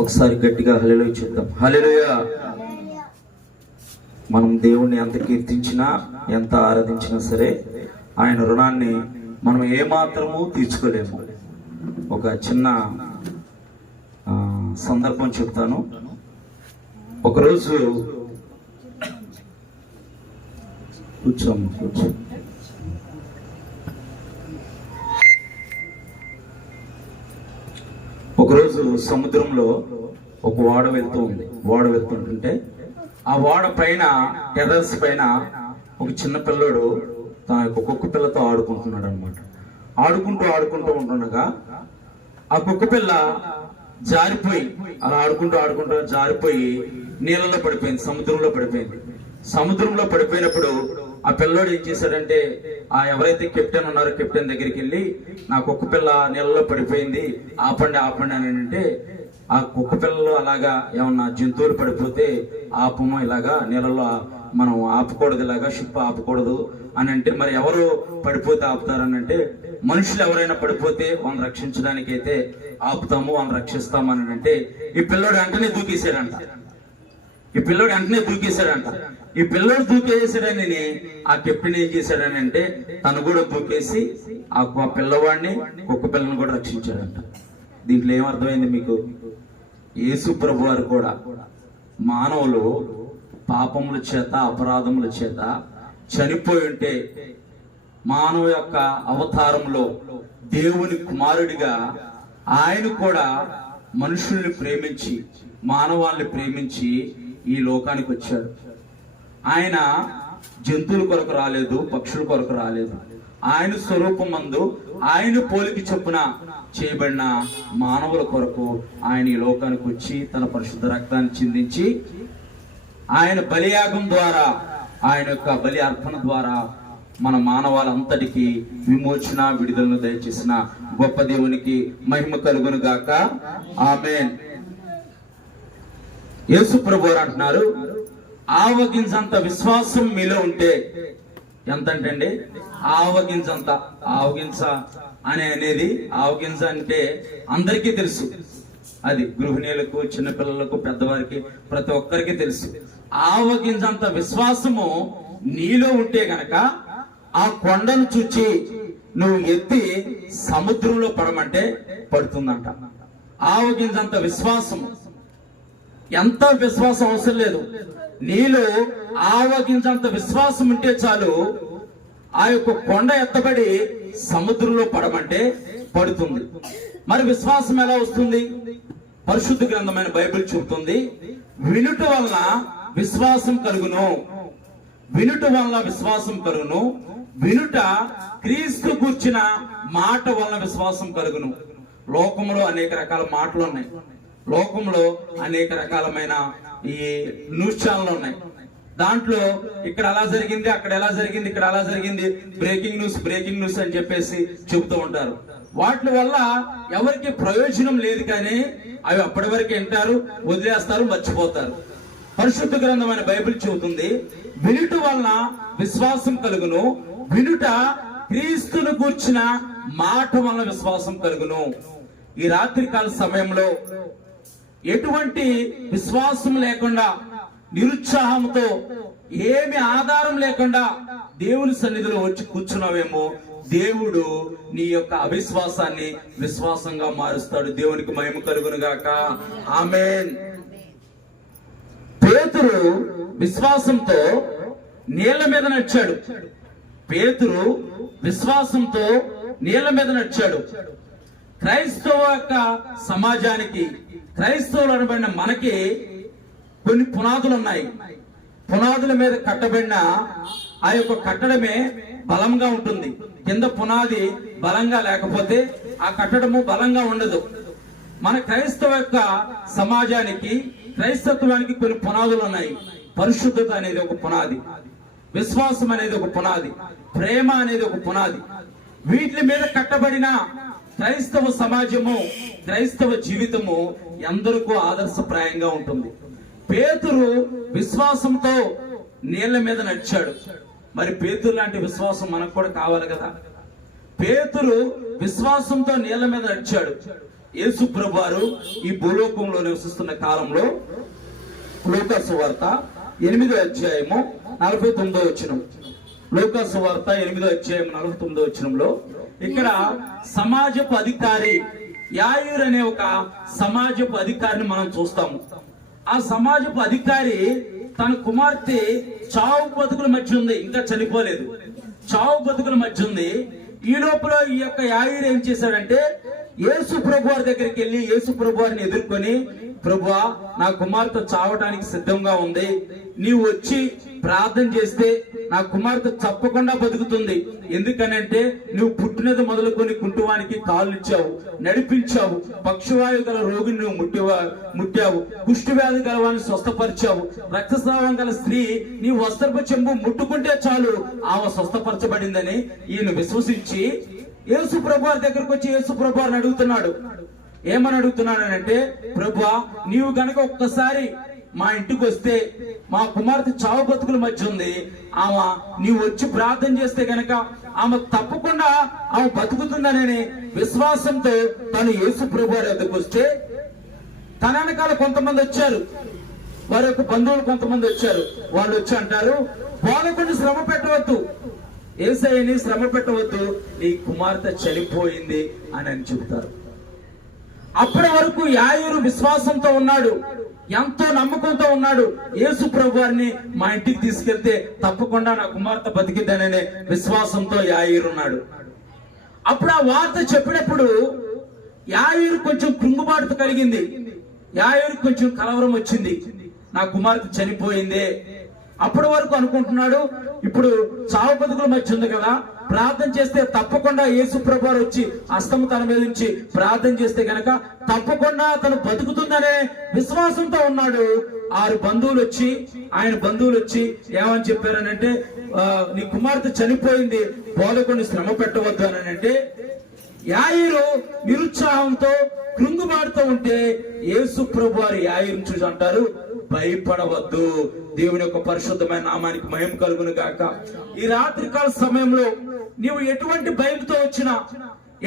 ఒకసారి గట్టిగా హల్లెలూయా చెప్తాం. హల్లెలూయా. మనం దేవుణ్ణి ఎంత కీర్తించినా ఎంత ఆరాధించినా సరే ఆయన రుణాన్ని మనం ఏమాత్రము తీర్చుకోలేము. ఒక చిన్న సందర్భం చెప్తాను. ఒకరోజు కూర్చో. ఒకరోజు సముద్రంలో ఒక ఓడ వెళ్తుంటే ఆ ఓడ పైన టెర్రస్ పైన ఒక చిన్న పిల్లోడు తన యొక్క కుక్క పిల్లతో ఆడుకుంటున్నాడు అనమాట. ఆడుకుంటూ ఉంటుండగా ఆ కుక్క పిల్ల జారిపోయి అలా ఆడుకుంటూ జారిపోయి నీళ్ళలో పడిపోయింది, సముద్రంలో పడిపోయినప్పుడు ఆ పిల్లోడు ఏం చేశాడంటే ఆ ఎవరైతే కెప్టెన్ ఉన్నారో కెప్టెన్ దగ్గరికి వెళ్ళి నా కుక్క పిల్ల నీళ్ళలో పడిపోయింది, ఆపండి అని అంటే ఆ కుక్క పిల్లలు అలాగా ఏమన్నా జంతువులు పడిపోతే ఆపము, ఇలాగా నీళ్ళలో మనం ఆపకూడదు, ఇలాగా షిప్ ఆపకూడదు అని అంటే మరి ఎవరు పడిపోతే ఆపుతారని అంటే మనుషులు ఎవరైనా పడిపోతే వాళ్ళని రక్షించడానికి అయితే ఆపుతాము, వాళ్ళని రక్షిస్తాము అని అంటే ఈ పిల్లోడు వెంటనే దూకేశాడంట. ఈ పిల్లోడు దూకేసాడని ఆ కెప్టెన్ ఏం చేశాడని అంటే తను కూడా దూకేసి ఆ పిల్లవాడిని కుక్క పిల్లని కూడా రక్షించాడంట. దీంట్లో ఏమర్థమైంది మీకు? యేసు ప్రభు వారు కూడా మానవులు పాపముల చేత అపరాధముల చేత చనిపోయి ఉంటే మానవ యొక్క అవతారంలో దేవుని కుమారుడిగా ఆయన కూడా మనుషుల్ని ప్రేమించి మానవాళ్ళని ప్రేమించి ఈ లోకానికి వచ్చాడు. ఆయన జంతువుల కొరకు రాలేదు, పక్షుల కొరకు రాలేదు. ఆయన స్వరూపమందు ఆయన పోలిక చొప్పున చేయబడిన మానవుల కొరకు ఆయన ఈ లోకానికి వచ్చి తన పరిశుద్ధ రక్తాన్ని చిందించి ఆయన బలియాగం ద్వారా, ఆయన యొక్క బలి అర్పణ ద్వారా మన మానవాళంతటికి విమోచన విడుదలను దయచేసిన గొప్ప దేవునికి మహిమ కలుగును గాక. ఆమేన్. యేసు ప్రభువారు అంటున్నారు, ఆవగింజంత విశ్వాసం మీలో ఉంటే ఎంత అంటే ఆవగింజంత. ఆవగింజ అనేది ఆవగింజ అంటే అందరికీ తెలుసు, అది గృహిణీలకు, చిన్నపిల్లలకు, పెద్దవారికి, ప్రతి ఒక్కరికి తెలుసు. ఆవగింజంత విశ్వాసము నీలో ఉంటే గనక ఆ కొండను చూచి నువ్వు ఎత్తి సముద్రంలో పడమంటే పడుతుందంట. ఆవగింజంత విశ్వాసము. ఎంత విశ్వాసం అవసరం లేదు, నీలో ఆవగింజంత విశ్వాసం ఉంటే చాలు ఆ యొక్క కొండ ఎత్తబడి సముద్రంలో పడమంటే పడుతుంది. మరి విశ్వాసం ఎలా వస్తుంది? పరిశుద్ధ గ్రంథమైన బైబిల్ చెబుతుంది, వినుట వల్ల విశ్వాసం కలుగును. వినుట క్రీస్తు కూర్చిన మాట వలన విశ్వాసం కలుగును. లోకంలో అనేక రకాల మాటలు ఉన్నాయి, లోకంలో అనేక రకాలమైన ఈ న్యూస్ ఛానల్ ఉన్నాయి. దాంట్లో ఇక్కడ అలా జరిగింది, అక్కడ ఎలా జరిగింది, ఇక్కడ అలా జరిగింది, బ్రేకింగ్ న్యూస్ అని చెప్పేసి చెబుతూ ఉంటారు. వాటి వల్ల ఎవరికి ప్రయోజనం లేదు, కానీ అవి అప్పటి వరకు వింటారు, వదిలేస్తారు, మర్చిపోతారు. పరిశుద్ధ గ్రంథమైన బైబిల్ చెబుతుంది, వినుట వలన విశ్వాసం కలుగును. వినుట క్రీస్తును కూర్చిన మాట వలన విశ్వాసం కలుగును. ఈ రాత్రికాల సమయంలో ఎటువంటి విశ్వాసం లేకుండా, నిరుత్సాహంతో, ఏమి ఆధారం లేకుండా దేవుని సన్నిధిలో వచ్చి కూర్చున్నావేమో, దేవుడు నీ యొక్క అవిశ్వాసాన్ని విశ్వాసంగా మారుస్తాడు. దేవునికి మహిమ కలుగును గాక. ఆమేన్. పేతురు విశ్వాసంతో నీళ్ల మీద నడిచాడు. క్రైస్తవ యొక్క సమాజానికి, క్రైస్తవులు అనబడిన మనకి కొన్ని పునాదులు ఉన్నాయి. పునాదుల మీద కట్టబడిన ఆ యొక్క కట్టడమే బలంగా ఉంటుంది. కింద పునాది బలంగా లేకపోతే ఆ కట్టడము బలంగా ఉండదు. మన క్రైస్తవ యొక్క సమాజానికి, క్రైస్తత్వానికి కొన్ని పునాదులు ఉన్నాయి. పరిశుద్ధత అనేది ఒక పునాది, విశ్వాసం అనేది ఒక పునాది, ప్రేమ అనేది ఒక పునాది. వీటి మీద కట్టబడిన క్రైస్తవ సమాజము, క్రైస్తవ జీవితము ఎందరికో ఆదర్శప్రాయంగా ఉంటుంది. పేతురు విశ్వాసంతో నీళ్ల మీద నడిచాడు. మరి పేతురు లాంటి విశ్వాసం మనకు కూడా కావాలి కదా. పేతురు విశ్వాసంతో నీళ్ల మీద నడిచాడు. యేసు ప్రభువారు ఈ భూలోకంలో నివసిస్తున్న కాలంలో లూకా సువార్త 8వ అధ్యాయము 49వ వచనం, లూకా సువార్త 8వ అధ్యాయం 49వ వచనంలో ఇక్కడ సమాజపు అధికారి యాయిరు అనే ఒక సమాజపు అధికారిని మనం చూస్తాము. ఆ సమాజపు అధికారి తన కుమార్తె చావు బతుకుల మధ్య ఉంది, ఇంకా చనిపోలేదు, చావు బతుకుల మధ్య ఉంది. ఈ లోపల ఈ యొక్క యాయిరు ఏం చేశాడంటే యేసు ప్రభువారి దగ్గరికి వెళ్ళి యేసు ప్రభువారిని ఎదుర్కొని, ప్రభువా నా కుమార్తె చావటానికి సిద్ధంగా ఉంది, నీవు వచ్చి ప్రార్థన చేస్తే నా కుమార్తె తప్పకుండా బతుకుతుంది. ఎందుకనంటే నువ్వు పుట్టినది మొదలుకొని కుంటువానికి కాళ్ళు ఇచ్చావు, నడిపించావు, పక్షవాయు గల రోగిని నువ్వు ముట్టావు, కుష్టి వ్యాధి గల వాడిని స్వస్థపరిచావు, రక్తస్రావం గల స్త్రీ నీ వస్త్రపు చెంబు ముట్టుకుంటే చాలు ఆమె స్వస్థపరచబడిందని ఈయన విశ్వసించి యేసు ప్రభువారి దగ్గరకు వచ్చి యేసు ప్రభువారిని అడుగుతున్నాడు. ఏమని అడుగుతున్నాడంటే, ప్రభువా నీవు గనక ఒక్కసారి మా ఇంటికి వస్తే మా కుమార్తె చావు బతుకుల మధ్య ఉంది, ఆమె నీవు వచ్చి ప్రార్థన చేస్తే గనక ఆమె తప్పకుండా ఆమె బతుకుతుందనే విశ్వాసంతో తను యేసు ప్రభువారి వద్దకు వస్తే తన వెనకాల కొంతమంది వచ్చారు, వారి యొక్క బంధువులు కొంతమంది వచ్చారు. వాళ్ళు వచ్చి అంటారు, బోధకుడిని శ్రమ పెట్టవద్దు, యేసయ్యని శ్రమ పెట్టవద్దు, నీ కుమార్తె చనిపోయింది అని చెబుతారు. అప్పటి వరకు యాయిరు విశ్వాసంతో ఉన్నాడు, ఎంతో నమ్మకంతో ఉన్నాడు. యేసు ప్రభువారిని మా ఇంటికి తీసుకెళ్తే తప్పకుండా నా కుమార్తె బతికిద్దననే విశ్వాసంతో యాయిరు ఉన్నాడు. అప్పుడు ఆ వార్త చెప్పినప్పుడు యాయిరు కొంచెం కృంగుబాటు కలిగింది, యాయిరు కొంచెం కలవరం వచ్చింది, నా కుమార్తె చనిపోయిందే. అప్పటి వరకు అనుకుంటున్నాడు ఇప్పుడు చావు బతుకుల మధ్య ఉంది కదా, ప్రార్థన చేస్తే తప్పకుండా యేసు ప్రభువారు వచ్చి హస్తము తన మీద నుంచి ప్రార్థన చేస్తే గనక తప్పకుండా తను బతుకుతుందనే విశ్వాసంతో ఉన్నాడు. 6 బంధువులు వచ్చి ఆయన బంధువులు వచ్చి ఏమని చెప్పారనంటే, నీ కుమార్తె చనిపోయింది, బోధకుడిని శ్రమ పెట్టవద్దు అని అంటే యాయిరు నిరుత్సాహంతో కృంగుబాటుతో ఉంటే యేసు ప్రభువారు యాయిరుని చూసి అంటారు, భయపడవద్దు, దేవుని యొక్క పరిశుద్ధమైన నామానికి మహిమ కలుగును గాక. ఈ రాత్రికాల సమయంలో నీవు ఎటువంటి భయంతో వచ్చినా,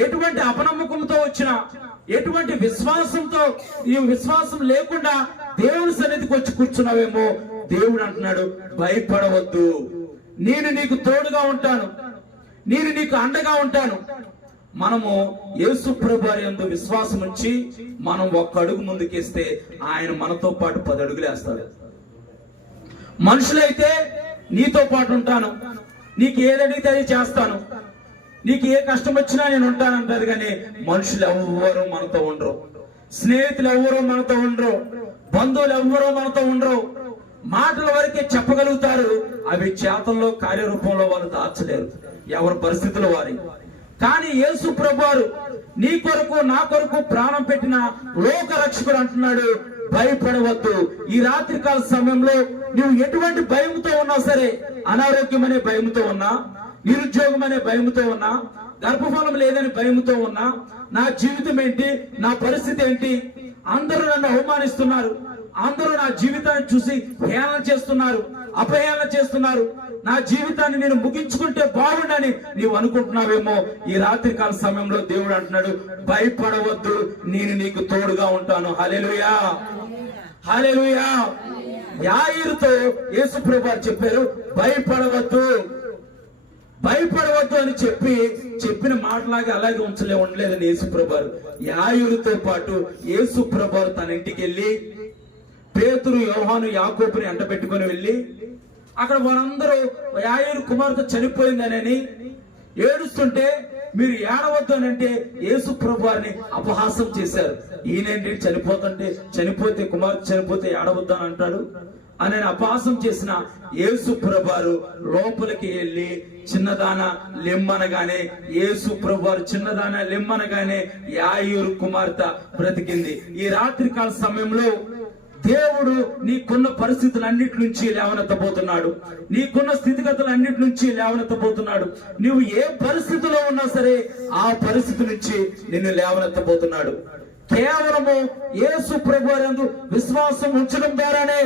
ఎటువంటి అపనమ్మకంతో వచ్చినా, ఎటువంటి విశ్వాసంతో నీవు విశ్వాసం లేకుండా దేవుని సన్నిధికి వచ్చి కూర్చున్నావేమో, దేవుడు అంటున్నాడు భయపడవద్దు, నేను నీకు తోడుగా ఉంటాను, నేను నీకు అండగా ఉంటాను. మనము యేసు ప్రభువారి యందు విశ్వాసం ఉంచి మనం 1 అడుగు ముందుకేస్తే ఆయన మనతో పాటు 10 అడుగులు వేస్తాడు. మనుషులైతే నీతో పాటు ఉంటాను, నీకు ఏది అడిగితే అది చేస్తాను, నీకు ఏ కష్టం వచ్చినా నేను ఉంటానంటారు. కానీ మనుషులు ఎవ్వరూ మనతో ఉండరు, స్నేహితులు ఎవ్వరూ మనతో ఉండరు, బంధువులు ఎవ్వరూ మనతో ఉండరు. మాటల వరకే చెప్పగలుగుతారు, అవి చేతల్లో కార్యరూపంలో వాళ్ళు దాచలేరు, ఎవరి పరిస్థితులు వారి. కానీ యేసు ప్రభువారు నీ కొరకు నా కొరకు ప్రాణం పెట్టిన లోక రక్షకుడు అంటున్నాడు, భయపడవద్దు. ఈ రాత్రికాల సమయంలో నువ్వు ఎటువంటి భయంతో ఉన్నా సరే, అనారోగ్యం అనే భయంతో ఉన్నా, నిరుద్యోగం అనే భయంతో ఉన్నా, గర్భఫలం లేదని భయంతో ఉన్నా, నా జీవితం ఏంటి, నా పరిస్థితి ఏంటి, అందరూ నన్ను అవమానిస్తున్నారు, అందరూ నా జీవితాన్ని చూసి హేళన చేస్తున్నారు, అపహేళన చేస్తున్నారు, నా జీవితాన్ని నేను ముగించుకుంటే బాగుండని నీవు అనుకుంటున్నావేమో, ఈ రాత్రికాల సమయంలో దేవుడు అంటున్నాడు భయపడవద్దు, నేను నీకు తోడుగా ఉంటాను. హల్లెలూయా, హల్లెలూయా. యాయిరుతో యేసు ప్రభువారు చెప్పారు భయపడవద్దు, భయపడవద్దు అని చెప్పిన మాటలాగా అలాగే ఉండలేదని యేసు ప్రభువారు యాయిరుతో పాటు యేసు ప్రభువారు తన ఇంటికి వెళ్ళి పేతురు, యోహాను, యాకోబుని అంట పెట్టుకుని వెళ్ళి అక్కడ వారందరూ యాయిరు కుమార్తె చనిపోయిందనని ఏడుస్తుంటే మీరు ఏడవద్దు అని అంటే యేసు ప్రభువారిని అపహాసం చేశారు. ఈయనేంటి చనిపోతే కుమార్తె చనిపోతే ఏడవద్దు అని అంటాడు అని అపహాసం చేసిన యేసు ప్రభువారు లోపలికి వెళ్ళి చిన్నదాన లెమ్మనగానే, యేసు ప్రభువారు చిన్నదాన లెమ్మనగానే యాయిరు కుమార్తె బ్రతికింది. ఈ రాత్రికాల సమయంలో దేవుడు నీకున్న పరిస్థితులన్నిటి నుంచి లేవనెత్తబోతున్నాడు, నీకున్న స్థితిగతులన్నిటి నుంచి లేవనెత్తబోతున్నాడు. నువ్వు ఏ పరిస్థితిలో ఉన్నా సరే ఆ పరిస్థితి నుంచి నిన్ను లేవనెత్తబోతున్నాడు. కేవలము యేసు ప్రభువారి యందు విశ్వాసం ఉంచడం ద్వారానే,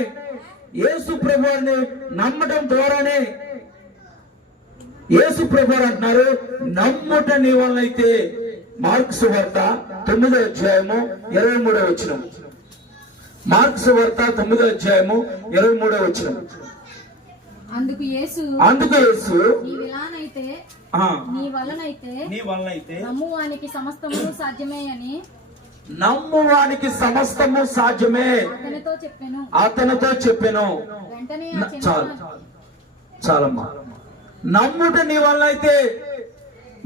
యేసు ప్రభువారిని నమ్మడం ద్వారానే యేసు ప్రభువు అంటున్నారు, నమ్ముట నీ వలన అయితే. మార్కు సువార్త 9వ అధ్యాయము 23వ వచనం. మార్కు సువార్త 9వ అధ్యాయము 23వ వచనం. అందుకు యేసు నీ వలనైతే నమ్మువానికి సమస్తము సాధ్యమే అని నమ్మువానికి సమస్తము సాధ్యమే అతనితో చెప్పెను. వెంటనే చాలమ్మా. నమ్ముట నీ వల్ల అయితే.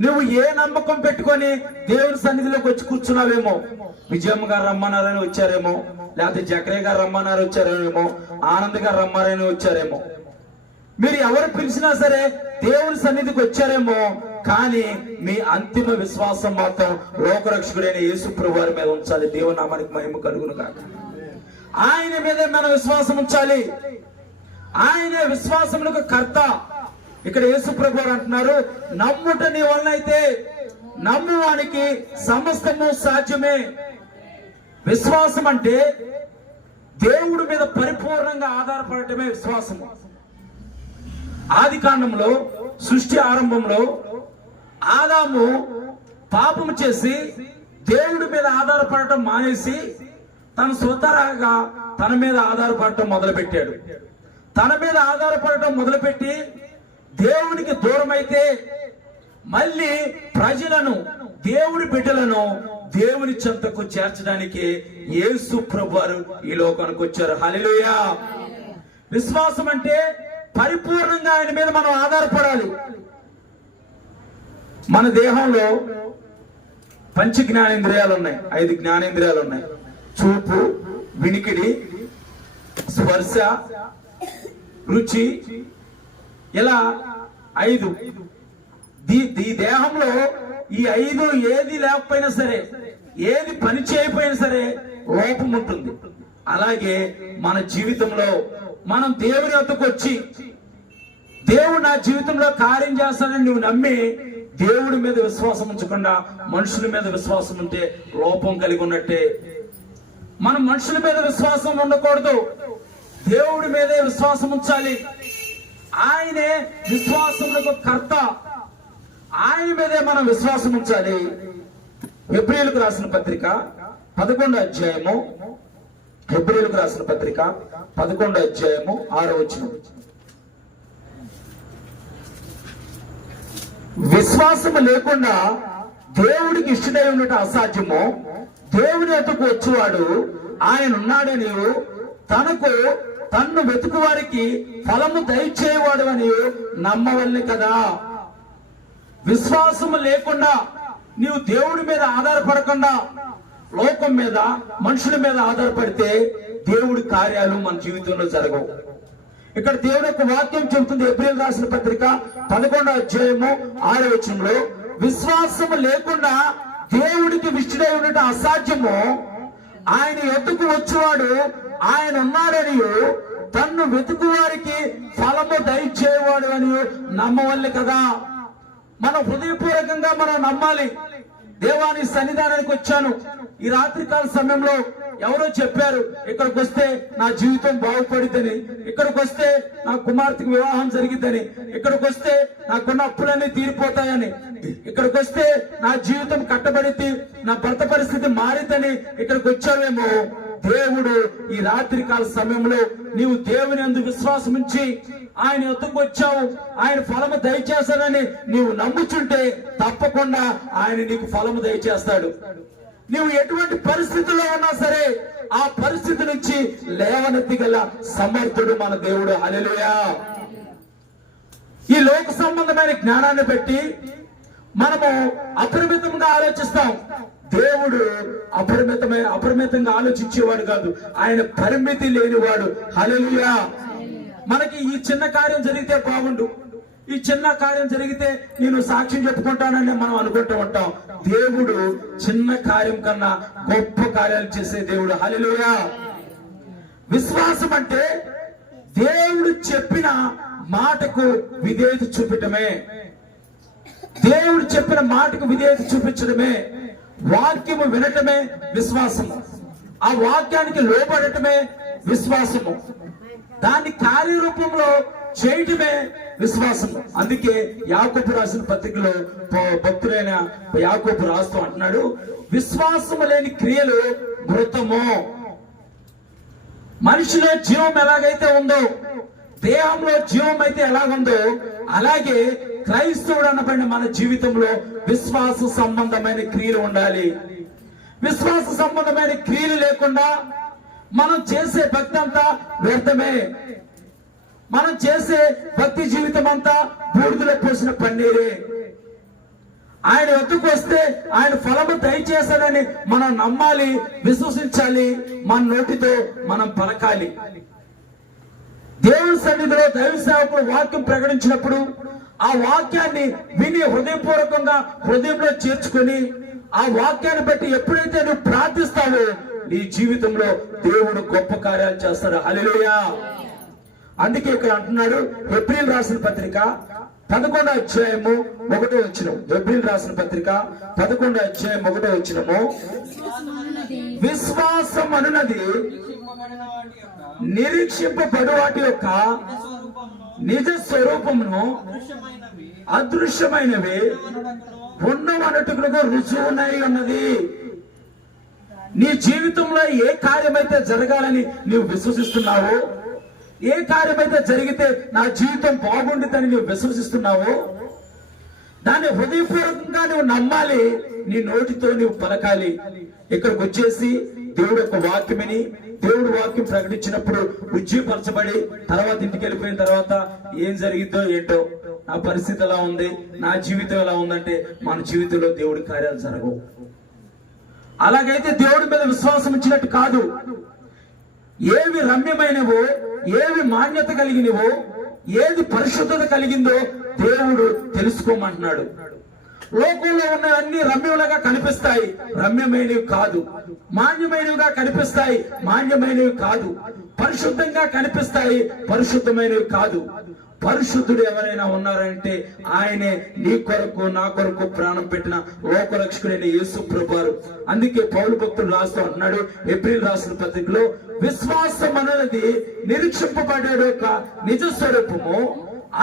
నువ్వు ఏ నమ్మకం పెట్టుకొని దేవుని సన్నిధిలోకి వచ్చి కూర్చున్నావేమో, విజయమ్మ గారు రమ్మన్నారని వచ్చారేమో, లేకపోతే జకరయ్య గారు రమ్మన్నారు వచ్చారేమో, ఆనంద్ గారు రమ్మారని వచ్చారేమో, మీరు ఎవరు పిలిచినా సరే దేవుని సన్నిధికి వచ్చారేమో, కానీ మీ అంతిమ విశ్వాసం మాత్రం లోకరక్షకుడైన యేసు ప్రభువు వారి మీద ఉంచాలి. దేవుని నామానికి మహిమ కలుగును గాక. ఆయన మీదే మన విశ్వాసం ఉంచాలి. ఆయనే విశ్వాసములకు కర్త. ఇక్కడ యేసు ప్రభువు అంటున్నారు, నమ్ముట నీ వలన అయితే నమ్మువానికి సమస్తము సాధ్యమే. విశ్వాసం అంటే దేవుడి మీద పరిపూర్ణంగా ఆధారపడటమే విశ్వాసము. ఆది కాండంలో, సృష్టి ఆరంభంలో ఆదాము పాపము చేసి దేవుడి మీద ఆధారపడటం మానేసి తన స్వతహాగా తన మీద ఆధారపడటం మొదలుపెట్టాడు. తన మీద ఆధారపడటం మొదలుపెట్టి దేవునికి దూరమైతే మళ్ళీ ప్రజలను, దేవుడి బిడ్డలను దేవుని చెంతకు చేర్చడానికి యేసు ప్రభువారు ఈ లోకానికి వచ్చారు. హల్లెలూయా. విశ్వాసం అంటే పరిపూర్ణంగా ఆయన మీద మనం ఆధారపడాలి. మన దేహంలో పంచ జ్ఞానేంద్రియాలు ఉన్నాయి, 5 జ్ఞానేంద్రియాలు ఉన్నాయి. చూపు, వినికిడి, స్పర్శ, రుచి, ఇలా 5. ఈ దేహంలో ఈ 5 ఏది లేకపోయినా సరే, ఏది పని చేయకపోయినా సరే లోపం ఉంటుంది. అలాగే మన జీవితంలో మనం దేవుని వద్దకు వచ్చి దేవుడు నా జీవితంలో కార్యం చేస్తానని నువ్వు నమ్మి దేవుడి మీద విశ్వాసం ఉంచకుండా మనుషుల మీద విశ్వాసం ఉంటే లోపం కలిగి ఉన్నట్టే. మనం మనుషుల మీద విశ్వాసం ఉండకూడదు, దేవుడి మీదే విశ్వాసం ఉంచాలి. ఆయనే విశ్వాసములకు కర్త. ఆయన మీదే మనం విశ్వాసం ఉంచాలి. హెబ్రీయులకు రాసిన పత్రిక 11వ అధ్యాయము, హెబ్రీయులకు రాసిన పత్రిక 11వ అధ్యాయము 6వ వచనం. విశ్వాసము లేకుండా దేవుడికి ఇష్టడై ఉండటం అసాధ్యము. దేవుని వద్దకు వచ్చేవాడు ఆయన ఉన్నాడని, తన్ను వెతుకు వారికి ఫలము దయచేవాడు అని నమ్మవల్ని కదా. విశ్వాసము లేకుండా నీవు దేవుడి మీద ఆధారపడకుండా లోకం మీద, మనుషుల మీద ఆధారపడితే దేవుడి కార్యాలు మన జీవితంలో జరగవు. ఇక్కడ దేవుడి యొక్క వాక్యం చెబుతుంది. హెబ్రీయులకు రాసిన పత్రిక 11వ అధ్యాయము 6వ వచనంలో, విశ్వాసము లేకుండా దేవుడికి ఇష్టడై ఉండటం అసాధ్యము. ఆయన ఎత్తుకు వచ్చేవాడు ఆయన ఉన్నాడని, తన్ను వెతుకు వారికి ఫలము దయచేవాడు అని నమ్మవల్లి కదా. మనం హృదయపూర్వకంగా మనం నమ్మాలి. దేవాని సన్నిధానానికి వచ్చాను, ఈ రాత్రికాల సమయంలో ఎవరో చెప్పారు ఇక్కడికి వస్తే నా జీవితం బాగుపడిద్దని, ఇక్కడికి వస్తే నా కుమార్తెకు వివాహం జరిగిద్దని, ఇక్కడికి వస్తే నాకున్న అప్పులన్నీ తీరిపోతాయని, ఇక్కడికి వస్తే నా జీవితం కట్టబడిద్ది, నా భర్త పరిస్థితి మారిద్దని ఇక్కడికి వచ్చావేమో. దేవుడు ఈ రాత్రికాల సమయంలో నీవు దేవుని యందు విశ్వాసం ఉంచి ఆయన ఎత్తుకు వచ్చావు, ఆయన ఫలము దయచేస్తాడని నీవు నమ్ముచుంటే తప్పకుండా ఆయన నీకు ఫలము దయచేస్తాడు. నీవు ఎటువంటి పరిస్థితుల్లో ఉన్నా సరే ఆ పరిస్థితి నుంచి లేవనెత్తిగల సమర్థుడు మన దేవుడు. హల్లెలూయా. ఈ లోక సంబంధమైన జ్ఞానాన్ని బట్టి మనము అపరిమితంగా ఆలోచిస్తాం. దేవుడు అపరిమితంగా ఆలోచించేవాడు కాదు, ఆయన పరిమితి లేనివాడు. హల్లెలూయా. మనకి ఈ చిన్న కార్యం జరిగితే బాగుండు, ఈ చిన్న కార్యం జరిగితే నేను సాక్ష్యం చెప్పుకుంటానని మనం అనుకుంటూ ఉంటాం. దేవుడు చిన్న కార్యం కన్నా గొప్ప కార్యాలు చేసే దేవుడు. హల్లెలూయా. విశ్వాసం అంటే దేవుడు చెప్పిన మాటకు విధేయత చూపటమే. దేవుడు చెప్పిన మాటకు విధేయత చూపించడమే. వాక్యము వినటమే విశ్వాసము. ఆ వాక్యానికి లోబడటమే విశ్వాసము. దాన్ని కార్యరూపంలో చేయటమే విశ్వాసం. అందుకే యాకోబు రాసిన పత్రికలో భక్తుడైన యాకోబు రాస్తూ అంటున్నాడు, విశ్వాసము లేని క్రియలు మృతము. మనిషిలో జీవం ఎలాగైతే ఉందో, దేహంలో జీవం అయితే ఎలాగుందో, అలాగే క్రైస్తవుడు అనబడిన మన జీవితంలో విశ్వాస సంబంధమైన క్రియలు ఉండాలి. విశ్వాస సంబంధమైన క్రియలు లేకుండా మనం చేసే భక్తి అంతా వ్యర్థమే. మనం చేసే భక్తి జీవితం అంతా బూడిదలో పోసిన పన్నీరే. ఆయన వద్దకు వస్తే ఆయన ఫలము దయచేశాడని మనం నమ్మాలి, విశ్వసించాలి, మన నోటితో మనం పలకాలి. దేవుని సన్నిధిలో దైవ సేవకుడు వాక్యం ప్రకటించినప్పుడు ఆ వాక్యాన్ని విని హృదయపూర్వకంగా హృదయంలో చేర్చుకొని ఆ వాక్యాన్ని బట్టి ఎప్పుడైతే నువ్వు ప్రార్థిస్తావో నీ జీవితంలో దేవుడు గొప్ప కార్యాలు చేస్తాడు. హల్లెలూయా. అందుకే ఇక్కడ అంటున్నాడు, ఏప్రిల్ రాసిన పత్రిక 11వ అధ్యాయము 1వ వచనం. ఏప్రిల్ రాసిన పత్రిక 11వ అధ్యాయం 1వ వచనము, విశ్వాసం అనున్నది నిరీక్షింపబడు వాటి యొక్క నిజ స్వరూపమును అదృశ్యమైనవి ఉన్నవనటుకు రుజువునై ఉన్నది. నీ జీవితంలో ఏ కార్యమైతే జరగాలని నీవు విశ్వసిస్తున్నావో, ఏ కార్యమైతే జరిగితే నా జీవితం బాగుంటుందని నువ్వు విశ్వసిస్తున్నావో దాన్ని హృదయపూర్వకంగా నువ్వు నమ్మాలి, నీ నోటితో నువ్వు పలకాలి. ఇక్కడికి వచ్చేసి దేవుడు యొక్క వాక్యమని దేవుడు వాక్యం ప్రకటించినప్పుడు ఉజ్జీపరచబడి తర్వాత ఇంటికి వెళ్ళిపోయిన తర్వాత ఏం జరిగిద్దో ఏంటో, నా పరిస్థితి ఎలా ఉంది, నా జీవితం ఎలా ఉందంటే మన జీవితంలో దేవుడి కార్యాలు జరగవు. అలాగైతే దేవుడి మీద విశ్వాసం ఇచ్చినట్టు కాదు. ఏవి రమ్యమైనవో, ఏవి మాన్యత కలిగినవో, ఏది పరిశుద్ధత కలిగిందో దేవుడు తెలుసుకోమంటున్నాడు. లోకంలో ఉన్నవన్నీ రమ్యములుగా కనిపిస్తాయి, రమ్యమైనవి కాదు. మాన్యమైనవిగా కనిపిస్తాయి, మాన్యమైనవి కాదు. పరిశుద్ధంగా కనిపిస్తాయి, పరిశుద్ధమైనవి కాదు. పరిశుద్ధుడు ఎవరైనా ఉన్నారంటే ఆయనే నీ కొరకు నా కొరకు ప్రాణం పెట్టిన లోకరక్షకుడైన యేసు ప్రభువారు. అందుకే పౌలు భక్తుడు రాస్తూ అంటున్నాడు ఏప్రిల్ రాసిన పత్రికలో, విశ్వాసం అనేది నిరీక్షింపబడే యొక్క నిజ స్వరూపము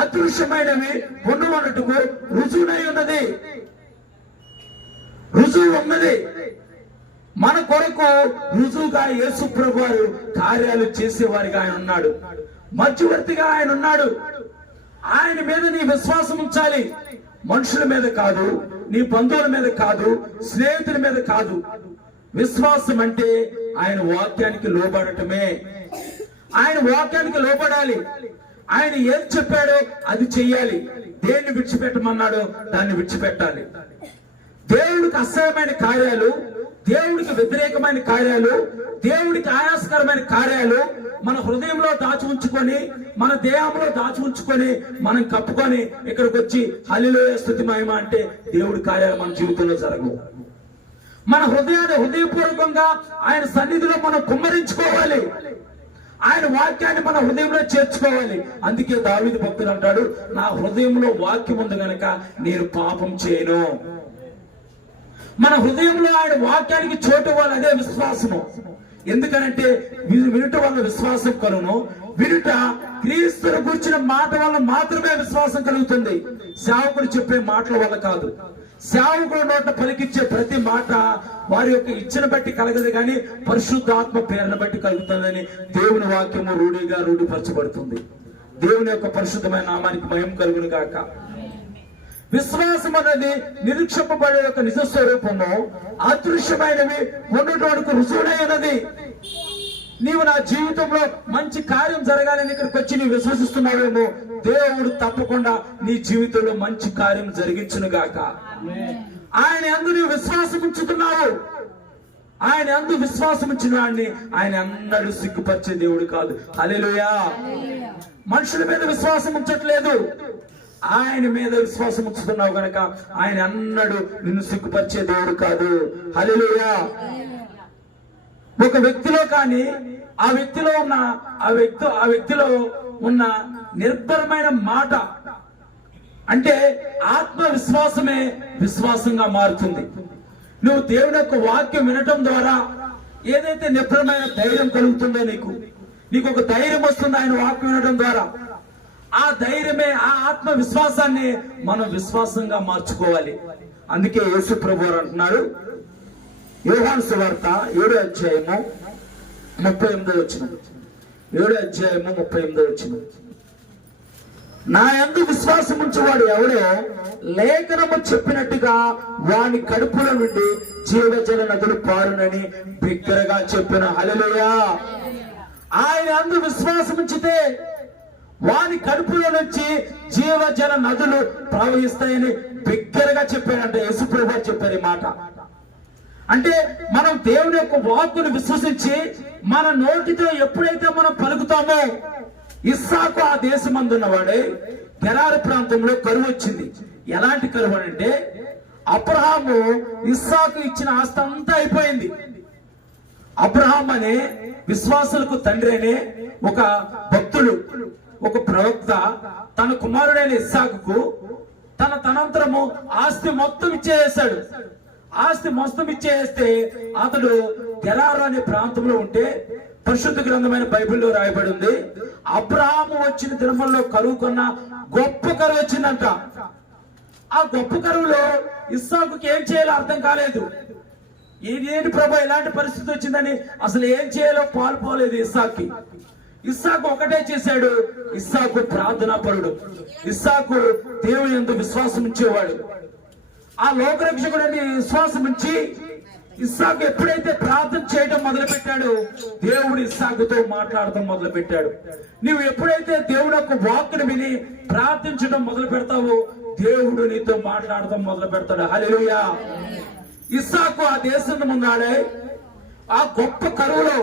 అదృశ్యమైనవి పొందుమన్నట్టుకు రుజువునై ఉన్నది. రుజువు ఉన్నది. మన కొరకు రుజువుగా యేసు ప్రభువారు కార్యాలు చేసేవారిగా ఆయన ఉన్నాడు. మధ్యవర్తిగా ఆయన ఉన్నాడు. ఆయన మీద నీ విశ్వాసం ఉంచాలి. మనుషుల మీద కాదు, నీ బంధువుల మీద కాదు, స్నేహితుల మీద కాదు. విశ్వాసం అంటే ఆయన వాక్యానికి లోబడటమే. ఆయన వాక్యానికి లోబడాలి. ఆయన ఏం చెప్పాడో అది చెయ్యాలి. దేన్ని విడిచిపెట్టమన్నాడో దాన్ని విడిచిపెట్టాలి. దేవుడికి అసహ్యమైన కార్యాలు, దేవుడికి వ్యతిరేకమైన కార్యాలు, దేవుడికి ఆయాసకరమైన కార్యాలు మన హృదయంలో దాచి ఉంచుకొని, మన దేహంలో దాచి ఉంచుకొని, మనం కప్పుకొని ఇక్కడికి వచ్చి హల్లెలూయా స్తుతి మహిమ అంటే దేవుడి కార్యాలు మన జీవితంలో జరగవు. మన హృదయాన్ని హృదయపూర్వకంగా ఆయన సన్నిధిలో మనం కుమ్మరించుకోవాలి. ఆయన వాక్యాన్ని మన హృదయంలో చేర్చుకోవాలి. అందుకే దావీదు భక్తుడు అంటాడు, నా హృదయంలో వాక్యం ఉంది గనక నేను పాపం చేయను. మన హృదయంలో ఆయన వాక్యానికి చోటు ఇవ్వాలి. అదే విశ్వాసము. ఎందుకనంటే వినుట వల్ల విశ్వాసం కలుగును, వినుట క్రీస్తును గురించిన మాట వల్ల మాత్రమే విశ్వాసం కలుగుతుంది. సేవకుడు చెప్పే మాటల వల్ల కాదు. సేవకుడు నోట పలికిచ్చే ప్రతి మాట వారి యొక్క ఇచ్చను బట్టి కలగదు కానీ పరిశుద్ధాత్మ పేరును బట్టి కలుగుతుందని దేవుని వాక్యము రూఢిపరచబడుతుంది. దేవుని యొక్క పరిశుద్ధమైన నామానికి మహిమ కలుగును గాక. విశ్వాసం అనేది నిరీక్షింపబడే యొక్క నిజ స్వరూపము అదృశ్యమైనవి ఉన్నటువంటి రుజువునైనది. నీవు నా జీవితంలో మంచి కార్యం జరగాలని ఇక్కడికి వచ్చి నీవు విశ్వసిస్తున్నావేమో, దేవుడు తప్పకుండా నీ జీవితంలో మంచి కార్యం జరిగించును గాక. ఆయన యందు నీవు విశ్వాసం ఉంచుతున్నావు. ఆయన యందు విశ్వాసం ఉంచిన వాడిని ఆయన అన్నడు సిగ్గుపరిచే దేవుడు కాదు. హల్లెలూయా. మనుషుల మీద విశ్వాసం ఉంచట్లేదు, ఆయన మీద విశ్వాసం ఉంచుతున్నావు గనక ఆయన అన్నడు నిన్ను సిగ్గుపరిచే దేవుడు కాదు. హల్లెలూయా. ఒక వ్యక్తిలో కానీ ఆ వ్యక్తిలో ఉన్న నిర్భరమైన మాట అంటే ఆత్మవిశ్వాసమే విశ్వాసంగా మారుతుంది. నువ్వు దేవుని యొక్క వాక్యం వినటం ద్వారా ఏదైతే నిర్భరమైన ధైర్యం కలుగుతుందో నీకు ఒక ధైర్యం వస్తుంది. ఆయన వాక్యం వినడం ద్వారా ఆ ధైర్యమే, ఆ ఆత్మవిశ్వాసాన్ని మనం విశ్వాసంగా మార్చుకోవాలి. అందుకే యేసు ప్రభువు అంటున్నారు, యోహాను సువార్త 7వ అధ్యాయము 38వ వచనం, 7వ అధ్యాయము 38వ వచనం, నా యందు విశ్వాసం ఉంచువాడు ఎవడో లేఖనము చెప్పినట్టుగా వాని కడుపుల నుండి జీవజల నదులు పారునని బిగ్గరగా చెప్పిన. హల్లెలూయా. ఆయన యందు విశ్వాసం ఉంచితే వాని కడుపుల నుంచి జీవజల నదులు ప్రవహిస్తాయని బిగ్గరగా చెప్పారంట. యేసు ప్రభువు చెప్పారు ఈ మాట. అంటే మనం దేవుని యొక్క వాక్కును విశ్వసించి మన నోటితో ఎప్పుడైతే మనం పలుకుతామో, ఇస్సాకు ఆ దేశమందున్నవాడే గెరారు ప్రాంతంలో కరువు వచ్చింది. ఎలాంటి కరువు అంటే అబ్రహాము ఇస్సాకు ఇచ్చిన ఆస్తి అంతా అయిపోయింది. అబ్రహాం అనే విశ్వాసులకు తండ్రి అనే ఒక భక్తుడు, ఒక ప్రవక్త తన కుమారుడైన ఇస్సాకుకు తన తనంతరము ఆస్తి మొత్తం ఇచ్చేసాడు. ఆస్తి మొత్తం ఇచ్చేస్తే అతడు గెరారు అనే ప్రాంతంలో ఉంటే పరిశుద్ధ గ్రంథమైన బైబిల్లో రాయబడి ఉంది, అబ్రహాము వచ్చిన దినముల్లో కరువు కొన్న గొప్ప కరువు వచ్చిందంట. ఆ గొప్ప కరువులో ఇస్సాకుకి ఏం చేయాలో అర్థం కాలేదు. ఇదేంటి ప్రభు ఇలాంటి పరిస్థితి వచ్చిందని అసలు ఏం చేయాలో పాల్పోలేదు ఇస్సాకు. ఇస్సాకు ఒకటే చేశాడు, ఇస్సాకు ప్రార్థనాపరుడు, ఇస్సాకు దేవుని యందు విశ్వాసం ఉంచేవాడు. ఆ లోకరక్షకుడిని విశ్వాసం ఉంచి ఇస్సాకు ఎప్పుడైతే ప్రార్థన చేయడం మొదలు పెట్టాడు, దేవుడు ఇస్సాకుతో మాట్లాడటం మొదలు పెట్టాడు. నీవు ఎప్పుడైతే దేవుడు యొక్క వాక్కును విని ప్రార్థించడం మొదలు పెడతావో, దేవుడు నీతో మాట్లాడటం మొదలు పెడతాడు. హల్లెలూయా. ఇస్సాకు ఆ దేశం ఉన్నాడే, ఆ గొప్ప కరువులో,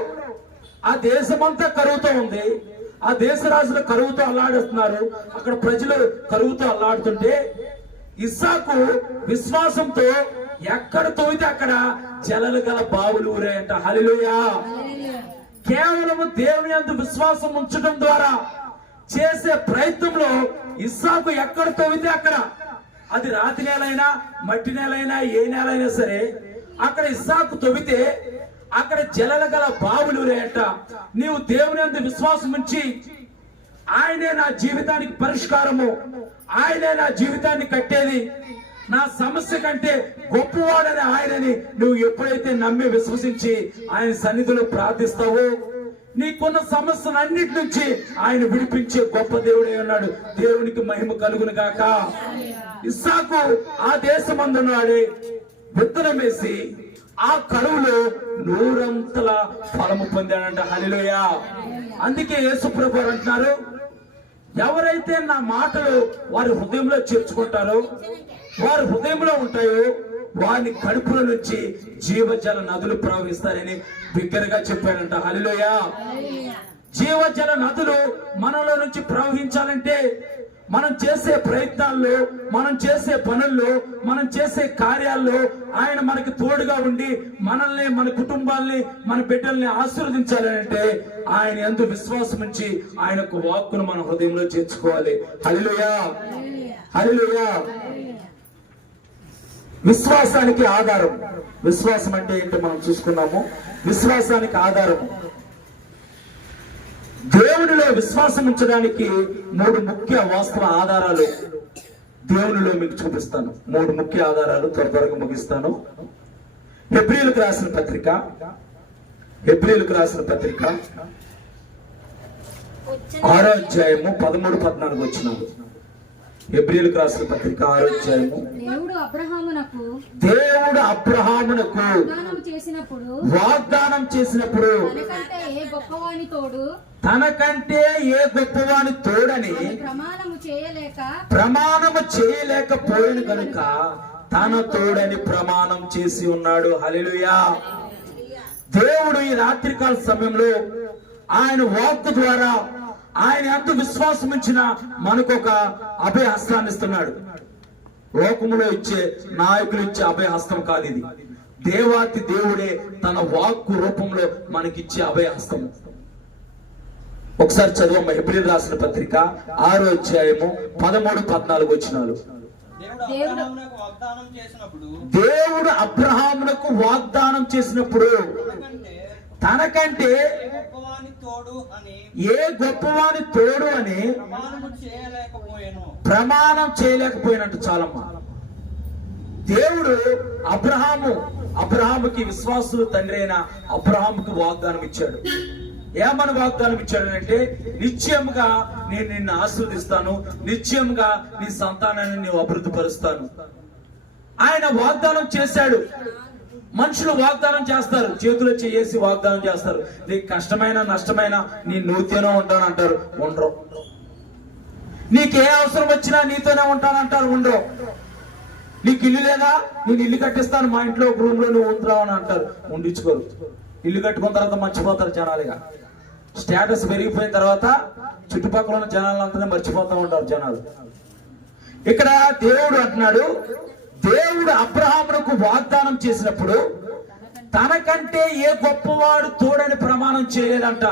ఆ దేశమంతా కరువుతో ఉంది, ఆ దేశ రాజులు కరువుతో అల్లాడుతున్నారు, అక్కడ ప్రజలు కరువుతో అల్లాడుతుంటే ఇస్సాకు విశ్వాసంతో ఎక్కడ తోయితే అక్కడ జలలు గల బావులు ఊరాయంట. హల్లెలూయా. కేవలము దేవుని యందు విశ్వాసం ఉంచడం ద్వారా చేసే ప్రయత్నంలో ఇస్సాకు ఎక్కడ తోవితే అక్కడ, అది రాతి నేలైనా మట్టి నేలైనా ఏ నేలైనా సరే, అక్కడ ఇస్సాకు తవ్వితే అక్కడ జలలు గల బావులు ఊరాయంట. నీవు దేవుని యందు విశ్వాసం ఉంచి ఆయనే నా జీవితానికి పరిష్కారము, ఆయనే నా జీవితాన్ని కట్టేది, నా సమస్య కంటే గొప్పవాడని ఆయనని నువ్వు ఎప్పుడైతే నమ్మి విశ్వసించి ఆయన సన్నిధిలో ప్రార్థిస్తావో, నీకున్న సమస్యలన్నిటి నుంచి ఆయన విడిపించే గొప్ప దేవుడే ఉన్నాడు. దేవునికి మహిమ కలుగును గాక. ఇస్సాకు ఆ దేశమందున్నాడే విత్తనం వేసి ఆ కరువులో 100 ఫలము పొందాడంట. హల్లెలూయా. అందుకే యేసు ప్రభువు అంటున్నారు, ఎవరైతే నా మాటలు వారి హృదయంలో చేర్చుకుంటారో, వారి హృదయంలో ఉంటాయో, వారి కడుపుల నుంచి జీవజల నదులు ప్రవహిస్తారని బిగ్గరగా చెప్పాడంట. హల్లెలూయా. జీవజల నదులు మనలో నుంచి ప్రవహించాలంటే మనం చేసే ప్రయత్నాల్లో, మనం చేసే పనుల్లో, మనం చేసే కార్యాల్లో ఆయన మనకి తోడుగా ఉండి మనల్ని, మన కుటుంబాల్ని, మన బిడ్డల్ని ఆశీర్వదించాలంటే ఆయన యందు విశ్వాసం ఉంచి ఆయనకు వాక్కును మన హృదయంలో చేర్చుకోవాలి. హల్లెలూయా. హల్లెలూయా. విశ్వాసానికి ఆధారం. విశ్వాసం అంటే ఏంటో మనం చూసుకున్నాము. విశ్వాసానికి ఆధారం, దేవునిలో విశ్వాసం ఉంచడానికి 3 ముఖ్య వాస్తవ ఆధారాలు దేవునిలో మీకు చూపిస్తాను. 3 ముఖ్య ఆధారాలు త్వరగా ముగిస్తాను. హెబ్రీయులకు రాసిన పత్రిక 6వ అధ్యాయము 13-14 వచనాలు. హెబ్రీయులకు రాసిన పత్రిక 6వ అధ్యాయము. దేవుడు అబ్రహామునకు వాగ్దానం చేసినప్పుడు తనకంటే ఏ గొప్పవాని తోడని ప్రమాణము చేయలేకపోయిన కనుక తన తోడని ప్రమాణం చేసి ఉన్నాడు. హల్లెలూయా. దేవుడు ఈ రాత్రికాల సమయంలో ఆయన వాక్కు ద్వారా ఆయన ఎంత విశ్వాసం ఇచ్చిన మనకొక అభయ హస్తాన్ని ఇస్తున్నాడు. లోకములో ఇచ్చే నాయకులు ఇచ్చే అభయ హస్తం కాదు ఇది. దేవాతి దేవుడే తన వాక్కు రూపంలో మనకిచ్చే అభయ హస్తం. ఒకసారి చదువు హెబ్రీయులకు రాసిన పత్రిక 6వ అధ్యాయము 13-14 వచనాలు. దేవుడు అబ్రహామునకు వాగ్దానం చేసినప్పుడు తనకంటే గొప్పవాని తోడు అని ఏ గొప్పవాని తోడు అని ప్రమాణం చేయలేకపోయినట్టు చాలమ్మా. దేవుడు అబ్రహాముకి విశ్వాసులు తండ్రి అయిన అబ్రహాముకి వాగ్దానం ఇచ్చాడు. ఏమని వాగ్దానం ఇచ్చాడు అంటే, నిశ్చయముగా నేను నిన్ను ఆశీర్వదిస్తాను, నిశ్చయముగా నీ సంతానాన్ని నేను అభివృద్ధి పరుస్తాను. ఆయన వాగ్దానం చేశాడు. మనుషులు వాగ్దానం చేస్తారు, చేతులు చేసి వాగ్దానం చేస్తారు. నీకు కష్టమైన నష్టమైన నీ నీతోనే ఉంటాను అంటారు, ఉండరు. నీకే అవసరం వచ్చినా నీతోనే ఉంటానంటారు, ఉండరు. నీకు ఇల్లు లేదా, నేను ఇల్లు కట్టిస్తాను, మా ఇంట్లో ఒక రూమ్ లో నువ్వు ఉంటున్నావు అని అంటారు, ఉండించుకోరు. ఇల్లు కట్టుకున్న తర్వాత మర్చిపోతారు జనాలుగా. స్టేటస్ పెరిగిపోయిన తర్వాత చుట్టుపక్కల ఉన్న జనాలంతా మర్చిపోతూ ఉంటారు జనాలు. ఇక్కడ దేవుడు అంటున్నాడు, దేవుడు అబ్రహామునకు వాగ్దానం చేసినప్పుడు తనకంటే ఏ గొప్పవాడు తోడని ప్రమాణం చేయలేదంట,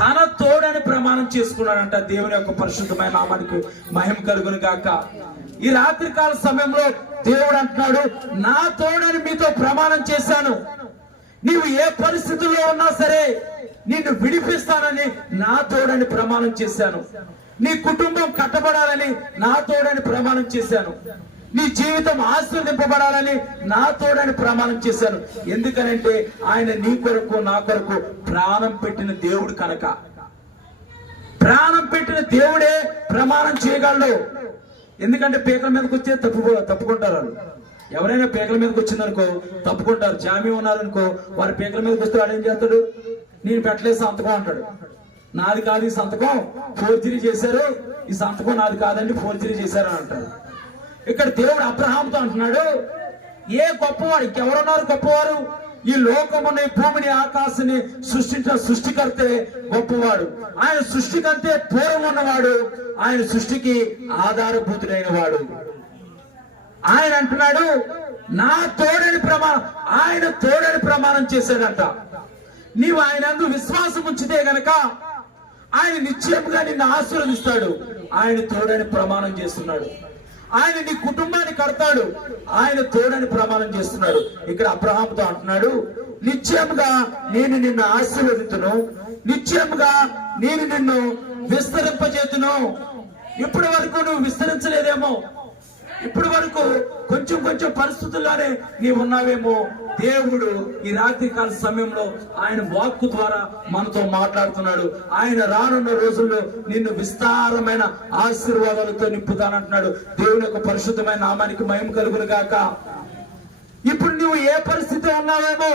తన తోడని ప్రమాణం చేసుకున్నాడంట. దేవుని యొక్క పరిశుద్ధమైన నామానికి మహిమ కలుగును గాక. ఈ రాత్రికాల సమయంలో దేవుడు అంటున్నాడు, నా తోడని మీతో ప్రమాణం చేశాను, నీవు ఏ పరిస్థితుల్లో ఉన్నా సరే నిన్ను విడిపిస్తానని నా తోడని ప్రమాణం చేశాను. నీ కుటుంబం కట్టబడాలని నా తోడని ప్రమాణం చేశాను. నీ జీవితం ఆశీర్వదింపబడాలని నా తోడని ప్రమాణం చేశాను. ఎందుకనంటే ఆయన నీ కొరకు నా కొరకు ప్రాణం పెట్టిన దేవుడు కనుక. ప్రాణం పెట్టిన దేవుడే ప్రమాణం చేయగలడు. ఎందుకంటే పీకల మీదకి వచ్చే తప్పుకుంటారు వాళ్ళు. ఎవరైనా పీకల మీదకి వచ్చిందనుకో తప్పుకుంటారు. జామీ ఉన్నారనుకో, వారి పీకల మీదకి వస్తే వాడు ఏం చేస్తాడు, నేను పెట్టలేదు సంతకం అంటాడు. నాది కాదు ఈ సంతకం, ఫోర్జరీ చేశారు, ఈ సంతకం నాది కాదండి, ఫోర్జరీ చేశారు అని అంటాడు. ఇక్కడ దేవుడు అబ్రహాముతో అంటున్నాడు, ఏ గొప్పవాడు, ఇంకెవరున్నారు గొప్పవారు? ఈ లోకముని భూమిని ఆకాశాన్ని సృష్టించిన సృష్టికర్తే గొప్పవాడు. ఆయన సృష్టికంతే పూర్వం ఉన్నవాడు, ఆయన సృష్టికి ఆధారభూతుడైన వాడు. ఆయన అంటున్నాడు, నా తోడని ఆయన తోడని ప్రమాణం చేశాడంట. నీవు ఆయన యందు విశ్వాసం ఉంచితే గనక ఆయన నిశ్చయంగా నిన్ను ఆశీర్వదిస్తాడు. ఆయన తోడని ప్రమాణం చేస్తున్నాడు. ఆయన నీ కుటుంబాన్ని కడతాడు, ఆయన తోడని ప్రమాణం చేస్తున్నాడు. ఇక్కడ అబ్రహాముతో అంటున్నాడు, నిశ్చయముగా నేను నిన్ను ఆశీర్వదించును, నిశ్చయముగా నేను నిన్ను విస్తరింపజేతును. ఇప్పటి వరకు నువ్వు విస్తరించలేదేమో, ఇప్పటి వరకు కొంచెం కొంచెం పరిస్థితుల్లోనే నీవు ఉన్నావేమో. దేవుడు ఈ రాత్రికాల సమయంలో ఆయన వాక్కు ద్వారా మనతో మాట్లాడుతున్నాడు. ఆయన రానున్న రోజుల్లో నిన్ను విస్తారమైన ఆశీర్వాదాలతో నింపుతానంటున్నాడు. దేవుని యొక్క పరిశుద్ధమైన నామానికి మహిమ కలుగును గాక. ఇప్పుడు నువ్వు ఏ పరిస్థితి ఉన్నావేమో,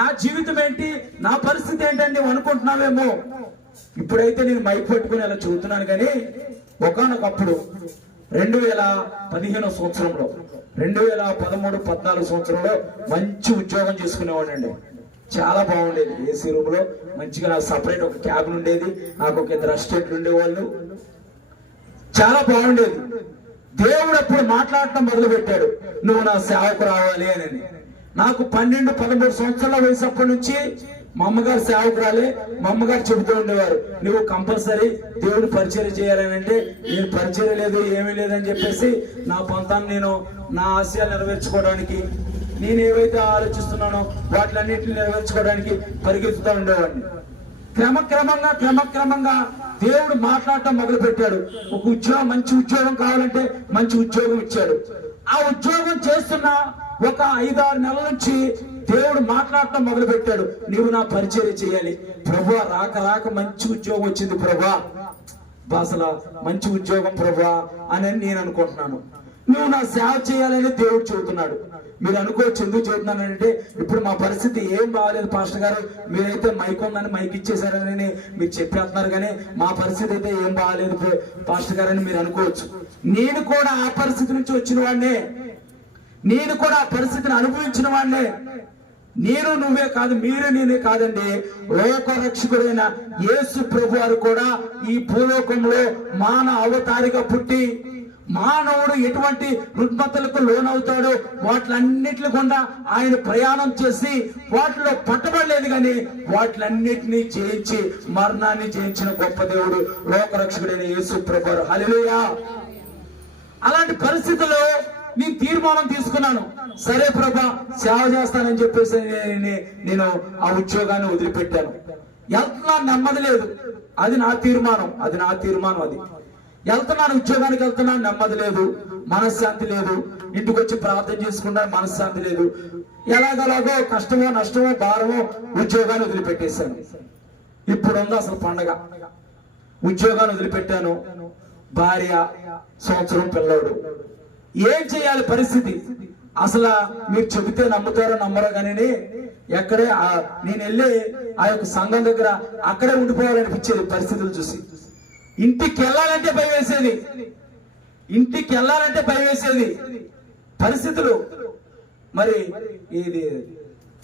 నా జీవితం ఏంటి, నా పరిస్థితి ఏంటని నువ్వు అనుకుంటున్నావేమో. ఇప్పుడైతే నేను మైక్ పట్టుకుని అలా చూస్తున్నాను, కానీ ఒకానొకప్పుడు 2015 సంవత్సరంలో 2013-14 సంవత్సరంలో మంచి ఉద్యోగం చేసుకునేవాడండి. చాలా బాగుండేది. ఏసీ రూమ్ లో మంచిగా నాకు సపరేట్ ఒక క్యాబిన్ ఉండేది, నాకు ఒక 2 అసిస్టెంట్లు ఉండేవాళ్ళు. చాలా బాగుండేది. దేవుడు అప్పుడు మాట్లాడటం మొదలు పెట్టాడు, నువ్వు నా సేవకు రావాలి అని. నాకు 12-13 సంవత్సరాల వయసు అప్పటి నుంచి మా అమ్మగారు సేవకురాలే. మా అమ్మగారు చెబుతూ ఉండేవారు, నువ్వు కంపల్సరీ దేవుడు పరిచర్య చేయాలని. అంటే నేను పరిచర్య లేదు ఏమీ లేదని చెప్పేసి నా పొంతాన్ని నేను నా ఆశయాలు నెరవేర్చుకోవడానికి, నేను ఏవైతే ఆలోచిస్తున్నానో వాటిలన్నింటినీ నెరవేర్చుకోవడానికి పరిగెత్తుతూ ఉండేవాడిని. క్రమక్రమంగా దేవుడు మాట్లాడటం మొదలు పెట్టాడు. ఒక ఉద్యోగం, మంచి ఉద్యోగం కావాలంటే మంచి ఉద్యోగం ఇచ్చాడు. ఆ ఉద్యోగం చేస్తున్న ఒక 5-6 నెలల నుంచి దేవుడు మాట్లాడటం మొదలు పెట్టాడు, నీవు నా పరిచర్య చేయాలి. ప్రభువా, రాక మంచి ఉద్యోగం వచ్చింది ప్రభువా, అసలు మంచి ఉద్యోగం ప్రభువా అని నేను అనుకుంటున్నాను. నువ్వు నా సేవ చేయాలని దేవుడు చెబుతున్నాడు. మీరు అనుకోవచ్చు ఎందుకు చెబుతున్నానంటే, ఇప్పుడు మా పరిస్థితి ఏం బాగాలేదు పాస్టర్ గారు, మీరైతే మైక్ ఉందని మైక్ ఇచ్చేసారని మీరు చెప్పేస్తున్నారు, కానీ మా పరిస్థితి అయితే ఏం బాగాలేదు పాస్టర్ గారు అని మీరు అనుకోవచ్చు. నేను కూడా ఆ పరిస్థితి నుంచి వచ్చిన వాడినే, నేను కూడా ఆ పరిస్థితిని అనుభవించిన వాడినే. నేను నువ్వే కాదు, మీరు నేనే కాదండి, లోక రక్షకుడైన యేసు ప్రభు వారు కూడా ఈ భూలోకంలో మానవ అవతారిగా పుట్టి మానవుడు ఎటువంటి రుగ్మతలకు లోనవుతాడో వాటిలన్నిటి గుండా ఆయన ప్రయాణం చేసి వాటిలో పట్టబడలేదు, కానీ వాటిలన్నిటినీ జయించి మరణాన్ని జయించిన గొప్ప దేవుడు లోకరక్షకుడైన యేసు ప్రభువు. హల్లెలూయా. అలాంటి పరిస్థితుల్లో నేను తీర్మానం తీసుకున్నాను, సరే ప్రభా సేవ చేస్తానని చెప్పేసి నేను ఆ ఉద్యోగాన్ని వదిలిపెట్టాను. వెళ్తున్నాను, నెమ్మది లేదు, అది నా తీర్మానం అది వెళ్తున్నాను, ఉద్యోగానికి వెళ్తున్నాను, నెమ్మది లేదు, మనశ్శాంతి లేదు, ఇంటికి వచ్చి ప్రార్థన చేసుకుంటా మనశ్శాంతి లేదు, ఎలాగలాగో కష్టమో నష్టమో భారమో ఉద్యోగాన్ని వదిలిపెట్టేశాను. ఇప్పుడు ఉంది అసలు పండగ. ఉద్యోగాన్ని వదిలిపెట్టాను, భార్య, సంవత్సరం పిల్లడు. ఏం చేయాలి పరిస్థితి? అసలు మీరు చెబితే నమ్ముతారో నమ్మరో కానీ ఎక్కడే నేను వెళ్ళి ఆ యొక్క సంఘం దగ్గర అక్కడే ఉండిపోవాలనిపించేది పరిస్థితులు చూసి. ఇంటికి వెళ్ళాలంటే భయం వేసేది పరిస్థితులు. మరి ఇది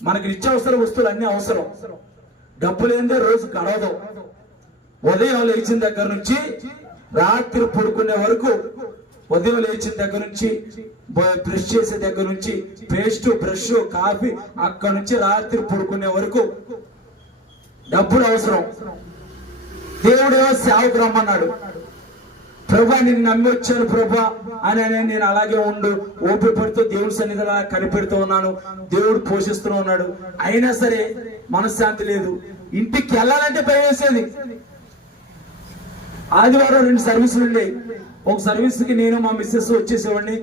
మనకి నిత్యావసర వస్తువులు అన్ని అవసరం, డబ్బు లేనిదే రోజు గడవదు. ఉదయం లేచిన దగ్గర నుంచి రాత్రి పడుకునే వరకు, ఉదయం లేచిన దగ్గర నుంచి బ్రష్ చేసే దగ్గర నుంచి పేస్ట్ బ్రష్ కాఫీ అక్కడ నుంచి రాత్రి పడుకునే వరకు డబ్బులు అవసరం. దేవుడేమో సేవకు రమ్మన్నాడు. ప్రభా నేను నమ్మి వచ్చాను ప్రభా అని నేను అలాగే ఉండు ఓపిక పడుతూ దేవుడి సన్నిధిలో కనిపెడుతూ ఉన్నాను, దేవుడు పోషిస్తూ ఉన్నాడు. అయినా సరే మనశ్శాంతి లేదు. ఇంటికి వెళ్ళాలంటే భయం వేసేది. ఆదివారం 2 సర్వీసులు ఉండేవి. ఒక సర్వీస్ కి నేను మా మిస్సెస్ వచ్చేసేవాడిని,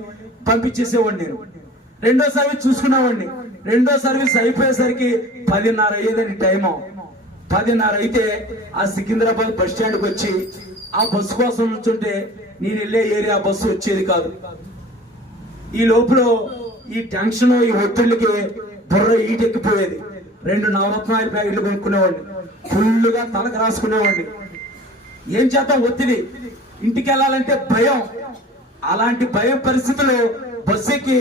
పంపించేసేవాడిని. నేను రెండో సర్వీస్ చూసుకునేవాడిని. రెండో సర్వీస్ అయిపోయేసరికి 10:30 అయ్యేదని టైము. 10:30 అయితే ఆ సికింద్రాబాద్ బస్ స్టాండ్కి వచ్చి ఆ బస్సు కోసం నుంచుంటే నేను వెళ్ళే ఏరియా బస్సు వచ్చేది కాదు. ఈ లోపల ఈ టెన్షన్, ఈ ఒత్తిళ్ళకి బుర్ర ఈటెక్కిపోయేది. 2 నవరత్నాల ప్యాకెట్లు కొనుక్కునేవాడిని, ఫుల్గా తలకు రాసుకునేవాడిని. ఏం చేద్దాం, ఒత్తిడి. ఇంటికి వెళ్ళాలంటే భయం. అలాంటి భయం పరిస్థితుల్లో బస్సు ఎక్కి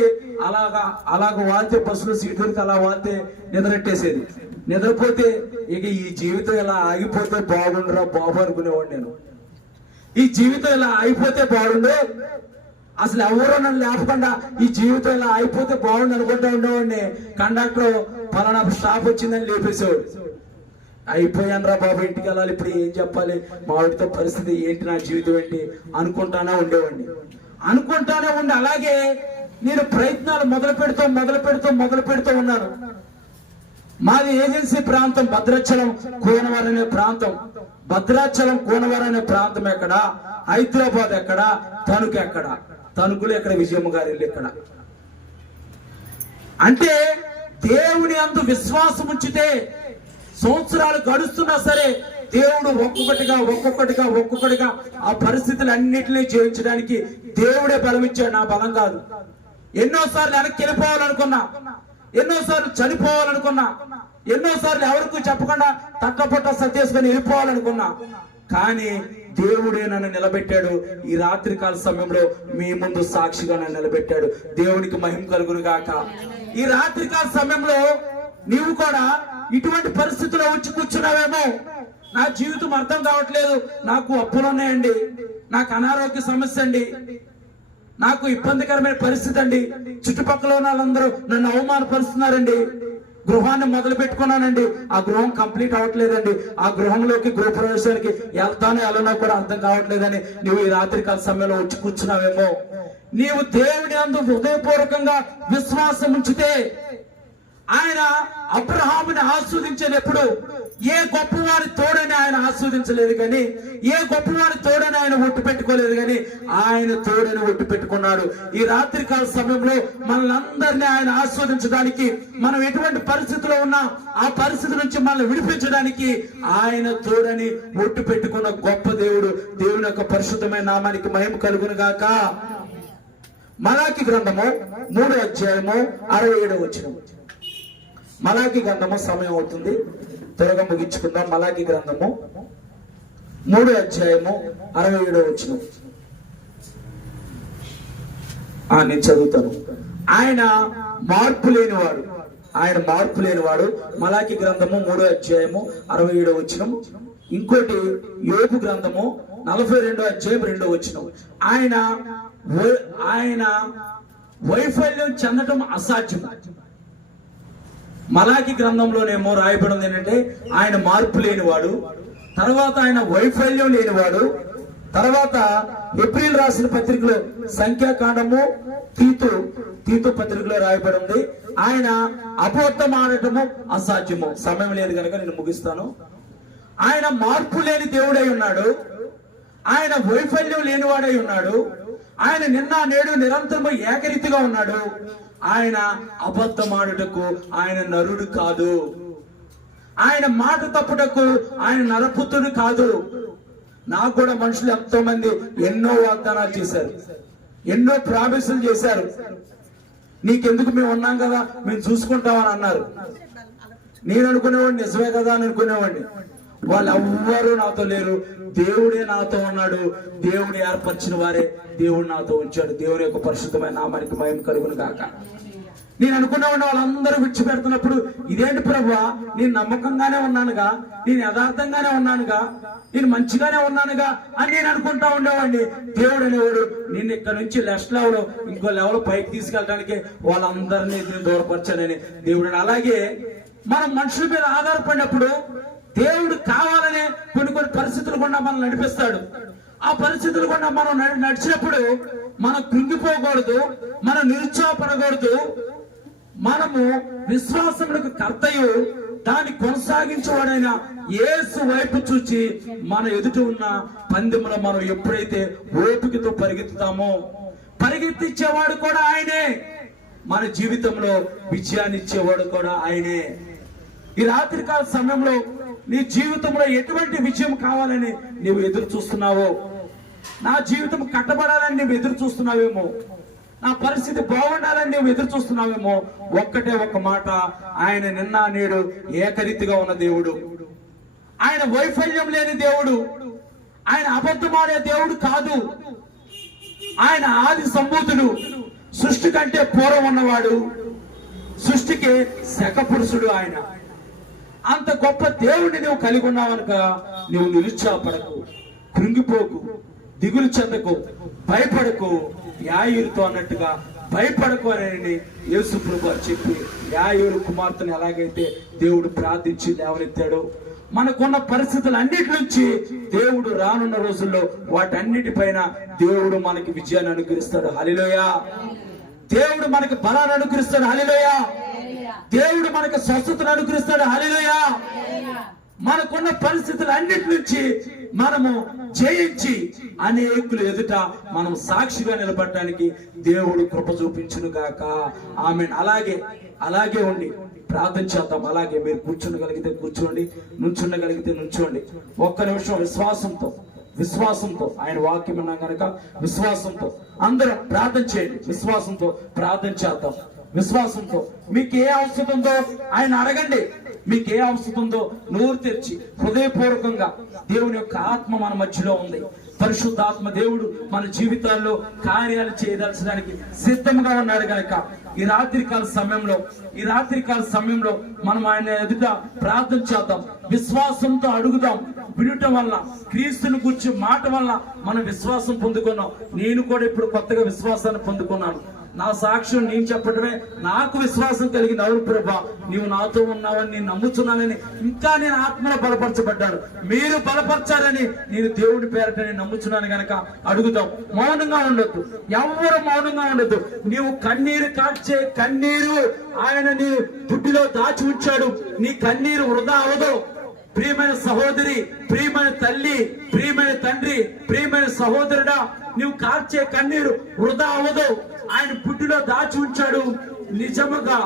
అలాగ వాళ్తే, బస్సులో సీట్ దొరికి అలా వాళ్తే నిద్రట్టేసేది. నిద్రపోతే ఇక ఈ జీవితం ఇలా ఆగిపోతే బాగుండురా బాబు అనుకునేవాడు నేను. ఈ జీవితం ఇలా ఆగిపోతే బాగుండు, అసలు ఎవరో నన్ను లేపకుండా ఈ జీవితం ఇలా అయిపోతే బాగుండు అనుకుంటూ ఉండేవాడిని. కండక్టర్ పలానా స్టాప్ వచ్చిందని లేపేసేవాడు. అయిపోయాను రా బాబు, ఇంటికి వెళ్ళాలి, ఇప్పుడు ఏం చెప్పాలి, మా వాడితో పరిస్థితి ఏంటి, నా జీవితం ఏంటి అనుకుంటానే ఉండేవాడిని. అలాగే నేను ప్రయత్నాలు మొదలు పెడుతూ ఉన్నాను. మాది ఏజెన్సీ ప్రాంతం భద్రాచలం కోనవరం అనే ప్రాంతం. భద్రాచలం కోనవరం అనే ప్రాంతం ఎక్కడ, హైదరాబాద్ ఎక్కడ, తణుకు ఎక్కడ, తణుకులు ఎక్కడ, విజయమ్మ గారి ఇల్లు ఎక్కడ. అంటే దేవుని అందు విశ్వాసం ఉంచితే సంవత్సరాలు గడుస్తున్నా సరే దేవుడు ఒక్కొక్కటిగా ఆ పరిస్థితులన్నింటినీ జయించడానికి దేవుడే బలం ఇచ్చాడు, నా బలం కాదు. ఎన్నోసార్లు వెనక్కి వెళ్ళిపోవాలనుకున్నా, ఎన్నోసార్లు చనిపోవాలనుకున్నా, ఎన్నోసార్లు ఎవరికి చెప్పకుండా తట్టపట్ట సత్యేసుకొని వెళ్ళిపోవాలనుకున్నా, కానీ దేవుడే నన్ను నిలబెట్టాడు. ఈ రాత్రికాల సమయంలో మీ ముందు సాక్షిగా నన్ను నిలబెట్టాడు. దేవునికి మహిమ కలుగును గాక. ఈ రాత్రికాల సమయంలో నీవు కూడా ఇటువంటి పరిస్థితుల్లో వచ్చి కూర్చున్నావేమో. నా జీవితం అర్థం కావట్లేదు, నాకు అప్పులు ఉన్నాయండి, నాకు అనారోగ్య సమస్య అండి, నాకు ఇబ్బందికరమైన పరిస్థితి అండి, చుట్టుపక్కల ఉన్న వాళ్ళందరూ నన్ను అవమానపరుస్తున్నారండి, గృహాన్ని మొదలు పెట్టుకున్నానండి, ఆ గృహం కంప్లీట్ అవ్వట్లేదండి, ఆ గృహంలోకి గృహప్రవేశానికి వెళ్తానో వెళ్ళనో కూడా అర్థం కావట్లేదని నువ్వు ఈ రాత్రికాల సమయంలో వచ్చి కూర్చున్నావేమో. నీవు దేవుని అందు హృదయపూర్వకంగా విశ్వాసం ఉంచితే ఆయన అబ్రహాముని ఆస్వాదించేటప్పుడు ఏ గొప్పవారి తోడని ఆయన ఆస్వాదించలేదు కానీ, ఏ గొప్పవారి తోడని ఆయన ఒట్టు పెట్టుకోలేదు కానీ ఆయన తోడని ఒట్టు పెట్టుకున్నాడు. ఈ రాత్రికాల సమయంలో మనల్ని ఆయన ఆస్వాదించడానికి, మనం ఎటువంటి పరిస్థితిలో ఉన్నా ఆ పరిస్థితి నుంచి మనల్ని విడిపించడానికి ఆయన తోడని ఒట్టు పెట్టుకున్న గొప్ప దేవుడు. దేవుని యొక్క పరిశుద్ధమైన నామానికి మహిమ కలుగును గాక. మలాకి గ్రంథము 3:67 మలాకి గ్రంథము, సమయం అవుతుంది త్వరగా ముగించుకుందాం. మలాకి గ్రంథము 3:67 నేను చదువుతాను. ఆయన మార్పు లేనివాడు. మలాకి గ్రంథము 3:67. ఇంకోటి యోబు గ్రంథము 42:2. ఆయన వైఫల్యం చెందటం అసాధ్యం. మలాకి గ్రంథంలోనేమో రాయబడింది ఏంటంటే ఆయన మార్పు లేనివాడు, తర్వాత ఆయన వైఫల్యం లేనివాడు, తర్వాత ఏప్రిల్ రాసిన పత్రికలో సంఖ్యాకాండము తీతు పత్రికలో రాయబడి ఉంది. ఆయన అబద్ధం ఆడటము అసాధ్యము. సమయం లేదు కనుక నేను ముగిస్తాను. ఆయన మార్పు లేని దేవుడై ఉన్నాడు. ఆయన వైఫల్యం లేనివాడై ఉన్నాడు. ఆయన నిన్న నేడు నిరంతరము ఏకరీతిగా ఉన్నాడు. ఆయన అబద్ధమాడుటకు ఆయన నరుడు కాదు. ఆయన మాట తప్పుటకు ఆయన నరపుత్రుడు కాదు. నాకు కూడా మనుషులు ఎంతో మంది ఎన్నో వాగ్దానాలు చేశారు, ఎన్నో ప్రామిసులు చేశారు. నీకెందుకు, మేము ఉన్నాం కదా, మేము చూసుకుంటామని అన్నారు. నేను అనుకునేవాడిని నిజమే కదా అని అనుకునేవాడిని. వాళ్ళు ఎవ్వరూ నాతో లేరు. దేవుడే నాతో ఉన్నాడు. దేవుడు ఏర్పరిచిన వారే దేవుడు నాతో ఉంచాడు. దేవుని యొక్క పరిశుద్ధమైన నామానికి మహిమ కలుగును గాక. నేను అనుకునేవాడిని వాళ్ళందరూ విడిచిపెడుతున్నప్పుడు, ఇదేంటి ప్రభువా, నేను నమ్మకంగానే ఉన్నానుగా, నేను యథార్థంగానే ఉన్నానుగా, నేను మంచిగానే ఉన్నానుగా అని నేను అనుకుంటా ఉండేవాడిని. దేవుడు అనేవాడు నిన్ను ఇక్కడ నుంచి నెక్స్ట్ లెవెల్, ఇంకో లెవెల్ పైకి తీసుకెళ్ళడానికి వాళ్ళందరినీ నేను దూరపరచానని దేవుడు. అలాగే మనం మనుషుల మీద ఆధారపడినప్పుడు దేవుడు కావాలనే కొన్ని పరిస్థితులు గుండా మనం నడిపిస్తాడు. ఆ పరిస్థితులు గుండా మనం నడిచినప్పుడు మనం కృంగిపోకూడదు, మనం నిరుత్సాహపడకూడదు. మనము విశ్వాసములకు కర్తయు దాన్ని కొనసాగించేవాడైన యేసు వైపు చూచి మన ఎదుట ఉన్న పందెంలో మనం ఎప్పుడైతే ఓపికతో పరిగెత్తుతామో, పరిగెత్తించేవాడు కూడా ఆయనే. మన జీవితంలో విజయాన్ని ఇచ్చేవాడు కూడా ఆయనే. ఈ రాత్రికాల సమయంలో నీ జీవితంలో ఎటువంటి విజయం కావాలని నీవు ఎదురు చూస్తున్నావో, నా జీవితం కట్టబడాలని నువ్వు ఎదురు చూస్తున్నావేమో, నా పరిస్థితి బాగుండాలని నువ్వు ఎదురు చూస్తున్నావేమో, ఒక్కటే ఒక మాట, ఆయన నిన్న నేడు ఏకరీతిగా ఉన్న దేవుడు. ఆయన వైఫల్యం లేని దేవుడు. ఆయన అబద్ధమాడే దేవుడు కాదు. ఆయన ఆది సంభూతుడు. సృష్టి కంటే పూర్వం ఉన్నవాడు. సృష్టికి శకపురుషుడు ఆయన. అంత గొప్ప దేవుడిని నువ్వు కలిగి ఉన్నావనుక నువ్వు నిరుత్సాహపడకు, కృంగిపోకు, దిగులు చెందకు, భయపడకు. యాయూరుతో అన్నట్టుగా భయపడకు అని యేసు ప్రభువు చెప్పి యాయూరు కుమార్తెను ఎలాగైతే దేవుడు ప్రార్థించి లేవనెత్తాడో, మనకున్న పరిస్థితులు అన్నిటి నుంచి దేవుడు రానున్న రోజుల్లో వాటన్నిటిపైన దేవుడు మనకి విజయాన్ని అనుగ్రహిస్తాడు. హల్లెలూయా. దేవుడు మనకి బలాన్ని అనుగ్రహిస్తాడు. హల్లెలూయా. దేవుడు మనకు స్వస్థతను అనుగ్రహిస్తాడు. హల్లెలూయా. మనకున్న పరిస్థితులు అన్నిటి నుంచి మనము జయించి అనేకులు ఎదుట మనం సాక్షిగా నిలబడటానికి దేవుడు కృప చూపించును గాక. ఆమేన్. అలాగే ఉండి ప్రార్థన చేద్దాం. అలాగే మీరు కూర్చుండగలిగితే కూర్చోండి, నుంచుండగలిగితే నుంచోండి. ఒక్క నిమిషం విశ్వాసంతో ఆయన వాక్యం అన్నా కనుక విశ్వాసంతో అందరం ప్రార్థన చేయండి. విశ్వాసంతో ప్రార్థన చేద్దాం. విశ్వాసంతో మీకు ఏ అవసరం ఉందో ఆయన అడగండి. మీకు ఏ అవసరం ఉందో నోరు తెరిచి హృదయపూర్వకంగా, దేవుని యొక్క ఆత్మ మన మధ్యలో ఉంది. పరిశుద్ధాత్మ దేవుడు మన జీవితాల్లో కార్యాలు చేయదలచడానికి సిద్ధంగా ఉన్నాడు కనుక ఈ రాత్రికాల సమయంలో మనం ఆయన ఎదుట ప్రార్థన చేద్దాం. విశ్వాసంతో అడుగుదాం. వినటం వల్ల, క్రీస్తుని గురించి మాట వల్ల మనం విశ్వాసం పొందుకున్నాం. నేను కూడా ఇప్పుడు కొత్తగా విశ్వాసాన్ని పొందుకున్నాను. నా సాక్ష్యం నేను చెప్పడమే నాకు విశ్వాసం కలిగింది. అవును ప్రభా, నీవు నాతో ఉన్నావని నేను నమ్ముతున్నానని ఇంకా నేను ఆత్మలో బలపరచబడ్డాను. మీరు బలపరచాలని నేను దేవుడి పేరట నేను నమ్ముతున్నాను గనక అడుగుదాం. మౌనంగా ఉండొద్దు, ఎవరు మౌనంగా ఉండొద్దు. నీవు కన్నీరు కార్చే కన్నీరు ఆయన నీ బుడ్డిలో దాచి ఉంచాడు. నీ కన్నీరు వృధా అవదు. ప్రియమైన సహోదరి, ప్రియమైన తల్లి, ప్రియమైన తండ్రి, ప్రియమైన సహోదరుడా, నీవు కార్చే కన్నీరు వృధా అవదు. ఆయన పుట్టిలో దాచి ఉంచాడు. నిజముగా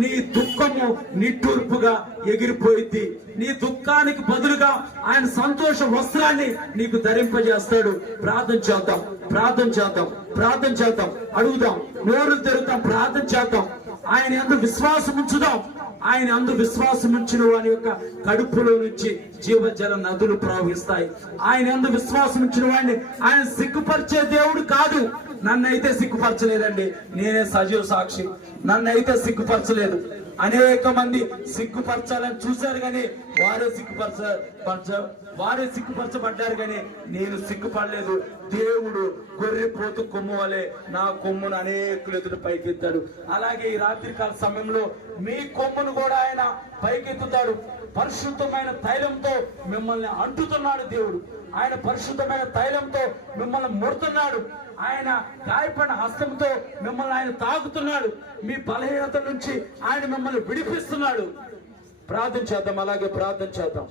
నీ దుఃఖము నిట్టూర్పుగా ఎగిరిపోయింది. నీ దుఃఖానికి బదులుగా ఆయన సంతోష వస్త్రాన్ని నీకు ధరింపజేస్తాడు. ప్రార్థన చేద్దాం. అడుగుదాం, నోరు తెరుద్దాం, ప్రార్థన చేద్దాం. ఆయన యందు విశ్వాసం ఉంచుదాం. ఆయన అందు విశ్వాసం ఉంచిన వారి యొక్క కడుపులో నుంచి జీవజల నదులు ప్రవహిస్తాయి. ఆయన అందు విశ్వాసం ఉంచిన వాడిని ఆయన సిగ్గుపరిచే దేవుడు కాదు. నన్నైతే సిగ్గుపరచలేదండి, నేనే సజీవ సాక్షి. నన్నైతే సిగ్గుపరచలేదు. అనేక మంది సిగ్గుపరచాలని చూశారు కానీ వారే సిగ్గుపరచబడ్డారు కానీ నేను సిగ్గుపడలేదు. దేవుడు గొర్రెపోతు కొమ్ము వలె నా కొమ్మును అనేకులు ఎదురు పైకెత్తాడు. అలాగే ఈ రాత్రికాల సమయంలో మీ కొమ్మును కూడా ఆయన పైకెత్తుతాడు. పరిశుద్ధమైన తైలంతో మిమ్మల్ని అంటుతున్నాడు దేవుడు. ఆయన పరిశుద్ధమైన తైలంతో మిమ్మల్ని ముడుతున్నాడు. ఆయన గాయపడిన హస్తంతో మిమ్మల్ని ఆయన తాకుతున్నాడు. మీ బలహీనత నుంచి ఆయన మిమ్మల్ని విడిపిస్తున్నాడు. ప్రార్థన చేద్దాం, అలాగే ప్రార్థన చేద్దాం.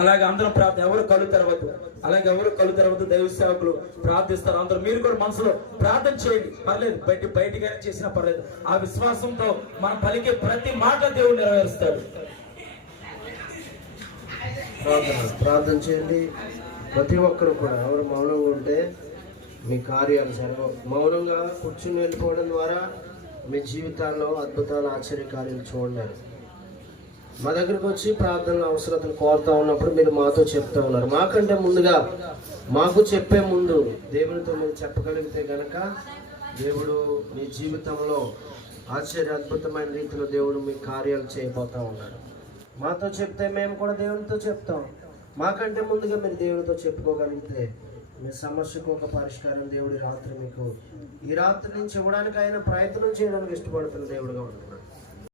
అలాగే అందరం ప్రార్థన, ఎవరు కళ్ళు తెరవద్దు, అలాగే ఎవరు కళ్ళు తెరవద్దు. దైవ సేవకులు ప్రార్థిస్తారు. అందరూ మీరు కూడా మనసులో ప్రార్థన చేయండి, పర్లేదు. బయటికి చేసినా పర్లేదు. ఆ విశ్వాసంతో మనం పలికే ప్రతి మాట దేవుడు నెరవేరుస్తాడు. ప్రార్థన చేయండి. ప్రతి ఒక్కరు కూడా ఎవరు మౌనంగా ఉంటే మీ కార్యాలు జరగవు. మౌనంగా కూర్చుని వెళ్ళిపోవడం ద్వారా మీ జీవితాల్లో అద్భుతాలు, ఆశ్చర్యకార్యాలు చూడలేరు. మా దగ్గరకు వచ్చి ప్రార్థనల అవసరతను కోరుతా ఉన్నప్పుడు మీరు మాతో చెప్తా ఉన్నారు. మాకంటే ముందుగా, మాకు చెప్పే ముందు దేవునితో మీరు చెప్పగలిగితే గనక దేవుడు మీ జీవితంలో ఆశ్చర్య అద్భుతమైన రీతిలో దేవుడు మీ కార్యాలు చేయబోతా ఉన్నాడు. మాతో చెప్తే మేము కూడా దేవునితో చెప్తాం. మాకంటే ముందుగా మీరు దేవునితో చెప్పుకోగలిగితే మీ సమస్యకు ఒక పరిష్కారం దేవుడి రాత్రి మీకు ఈ రాత్రి నుంచి ఇవ్వడానికి ఆయన ప్రయత్నం చేయడానికి ఇష్టపడుతున్న దేవుడుగా ఉంటున్నాడు.